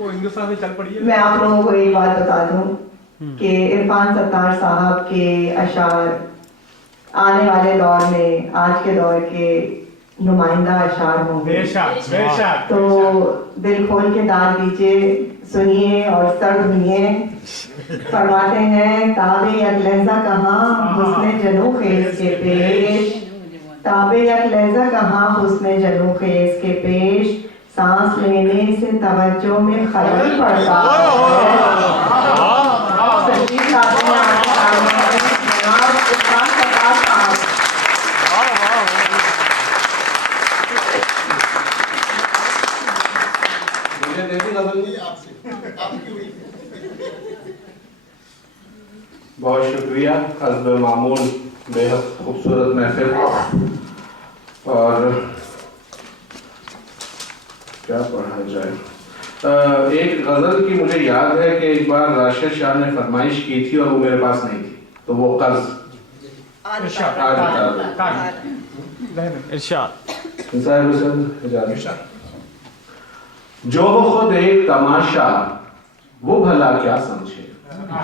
میں آپ لوگوں کو ایک بات بتا دوں کہ عرفان ستار صاحب کے اشعار آنے والے دور میں آج کے دور کے نمائندہ اشعار ہوں گے، تو دل کھول کے داد دیجیے، سنیے اور سر دھنیے۔ فرماتے ہیں تابِ یک لحظہ کہاں حسن جنو خیز کے پیش، تابِ یک لحظہ کہاں حسن جنو خیز کے پیش، سانس لینے سے توجہ میں خلل پڑتا ہے۔ سچی باتیں جناب عرفان ستار صاحب۔ بہت شکریہ، حسب معمول بے حد خوبصورت محفل، اور کیا پڑھا جائے۔ ایک غزل کی مجھے یاد ہے کہ ایک بار راشد شاہ نے فرمائش کی تھی اور وہ میرے پاس نہیں تھی، تو وہ قرض جو ہو خود ایک تماشا وہ بھلا کیا سمجھے،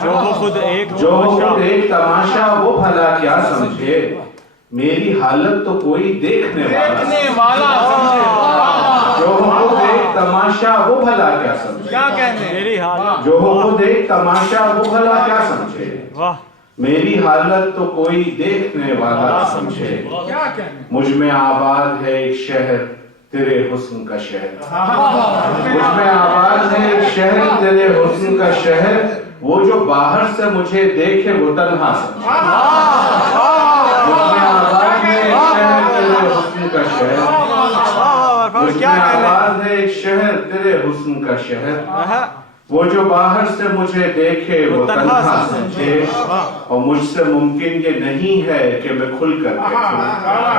جو خود ایک تماشا وہ بھلا کیا سمجھے، میری حالت تو کوئی دیکھنے والا جو خود ایک تماشا وہ بھلا کیا سمجھے، جو خود ایک تماشا وہ بھلا کیا سمجھے، میری حالت تو کوئی دیکھنے والا سمجھے، مجھ میں آباد ہے ایک شہر تیرے حسن کا شہر، مجھ میں آباد ہے ایک شہر تیرے حسن کا شہر، وہ جو باہر سے مجھے دیکھے وہ تنہا سمجھے، مجھ میں آباد ہے ایک شہر تیرے حسن کا شہر، مجھ میں آباد ہے ایک شہر تیرے حسن کا شہر، وہ جو باہر سے مجھے دیکھے وہ تنہا سمجھے، اور مجھ سے ممکن یہ نہیں ہے کہ میں کھل کر کہہ دوں،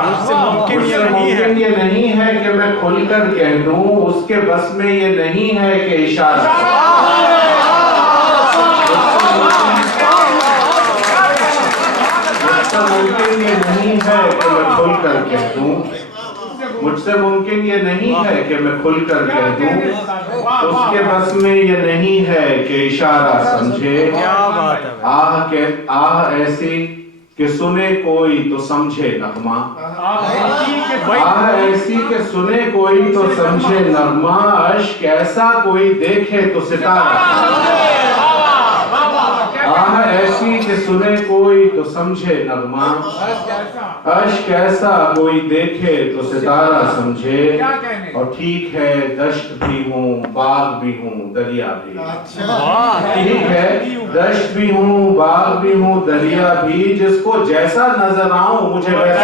مجھ سے ممکن یہ نہیں ہے کہ میں کھل کر کہہ دوں، اس کے بس میں یہ نہیں ہے کہ اشارہ ممکن یہ نہیں ہے کہ میں کھل کر کہہ دوں، مجھ سے ممکن یہ نہیں ہے کہ میں کھل کر کہہ دوں، اس کے بس میں یہ نہیں ہے کہ اشارہ سمجھے، آہ ایسی کہ سنے کوئی تو سمجھے نغمہ، آہ ایسی کہ سنے کوئی تو سمجھے نغمہ، اشک ایسا کوئی دیکھے تو ستارہ، آہ ایسی کہ سنے کوئی تو سمجھے نغمہ، اشک ایسا کوئی دیکھے تو ستارہ سمجھے، اور ٹھیک ہے دشت بھی ہوں باغ بھی ہوں دریا بھی، ٹھیک ہے دشت بھی ہوں باغ بھی ہوں دریا بھی، جس کو جیسا نظر آؤں مجھے ویسا،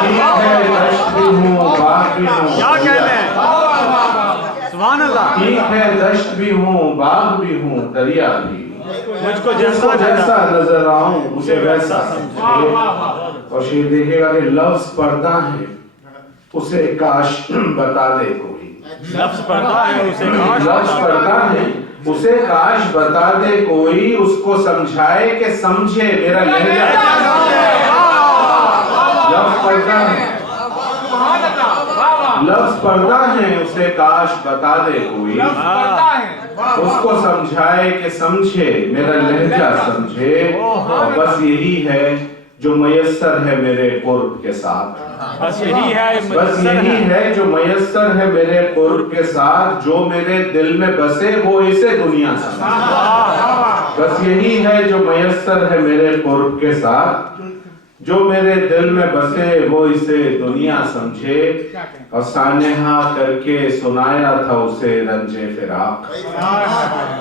ٹھیک ہے دشت بھی ہوں باغ بھی ہوں دریا بھی، ٹھیک ہے دشت بھی ہوں باغ بھی ہوں دریا بھی، مجھ کو جیسا نظر آؤں مجھے ویسا سمجھے، اور شعر دیکھے گا کہ لفظ پردہ ہے اسے کاش بتا دے کوئی، لفظ پردہ ہے اسے کاش بتا دے کوئی، اس کو سمجھائے کہ سمجھے میرا لہجہ، لفظ پردہ ہے، لفظ پردہ ہے اسے کاش بتا دے کوئی، اس کو سمجھائے کہ سمجھے میرا لہجہ سمجھے، اور بس یہی ہے جو میسر ہے میرے قرب کے ساتھ، بس یہی ہے جو میسر ہے میرے قرب کے ساتھ، جو میرے دل میں بسے وہ اسے دنیا سمجھے، بس یہی ہے جو میسر ہے میرے قرب کے ساتھ، جو میرے دل میں بسے وہ اسے دنیا سمجھے، اور سانحہ کر کے سنایا تھا اسے رنج فراق،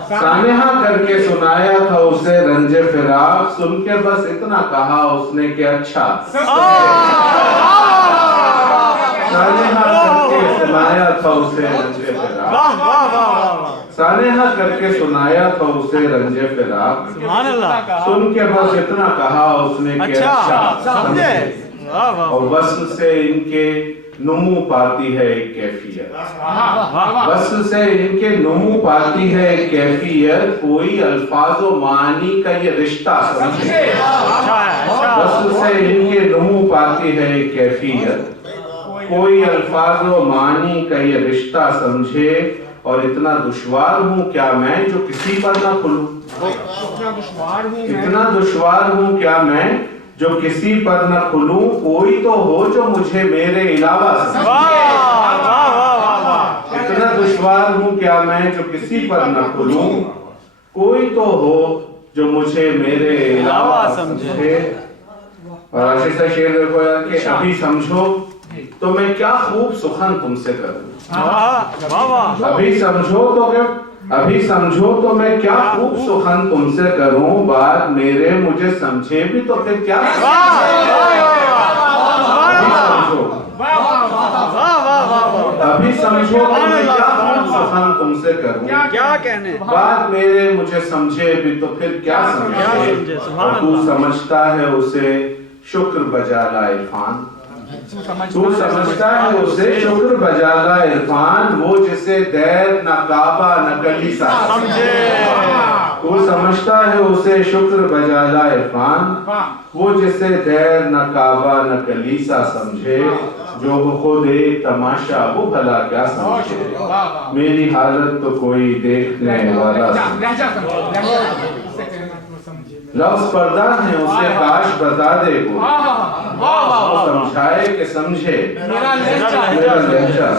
سانحہ کر کے سنایا تھا اسے رنج فراق، سن کے بس اتنا کہا اس نے کہ اچھا، سانحہ کر کے سنایا تھا اسے رنج فراق، سانحہ کر کے سنایا تھا اسے رنج فراق، سن کے بس اتنا کہا اس نے کہ اچھا سمجھے، اور وصل سے ان کے نمو پاتی ہے ایک کیفیت، وصل سے ان کے نمو پاتی ہے ایک کیفیت، کوئی الفاظ و معانی کا یہ رشتہ سمجھے، وصل سے ان کے نمو پاتی ہے ایک کیفیت، کوئی الفاظ و معنی کا یہ رشتہ سمجھے اور اتنا دشوار ہوں کیا میں جو کسی پر نہ کھلوں اتنا دشوار ہوں کیا میں جو کسی پر نہ کھلوں کوئی تو ہو جو مجھے میرے علاوہ سمجھے اتنا دشوار ہوں کیا میں جو کسی پر نہ کھلوں کوئی تو ہو جو مجھے میرے علاوہ سمجھے اور آشستہ شعر دیکھو یار کہ ابھی سمجھو تو میں کیا خوب سخن تم سے کروں ابھی سمجھو تو میں کیا خوب سخن تم سے کروں بات میرے مجھے سمجھے بھی تو پھر کیا ابھی سمجھو تو میں کیا خوب سخن تم سے کروں کیا کہنے بات میرے مجھے سمجھے بھی تو پھر کیا سمجھے اور تو سمجھتا ہے اسے شکر بجالا عرفان تو سمجھتا ہے اسے شکر بجالا عرفان وہ جسے دیر نہ کعبہ نہ کلیسا سمجھے تو سمجھتا ہے اسے شکر بجالا عرفان وہ جسے دیر نہ کعبہ نہ کلیسا سمجھے جو خود ایک تماشا وہ بھلا کیا سمجھے میری حالت تو کوئی دیکھنے والا لفظ پردہ ہے اسے کاش بتا دے کوئی سمجھائے کہ سمجھے میرا لہجہ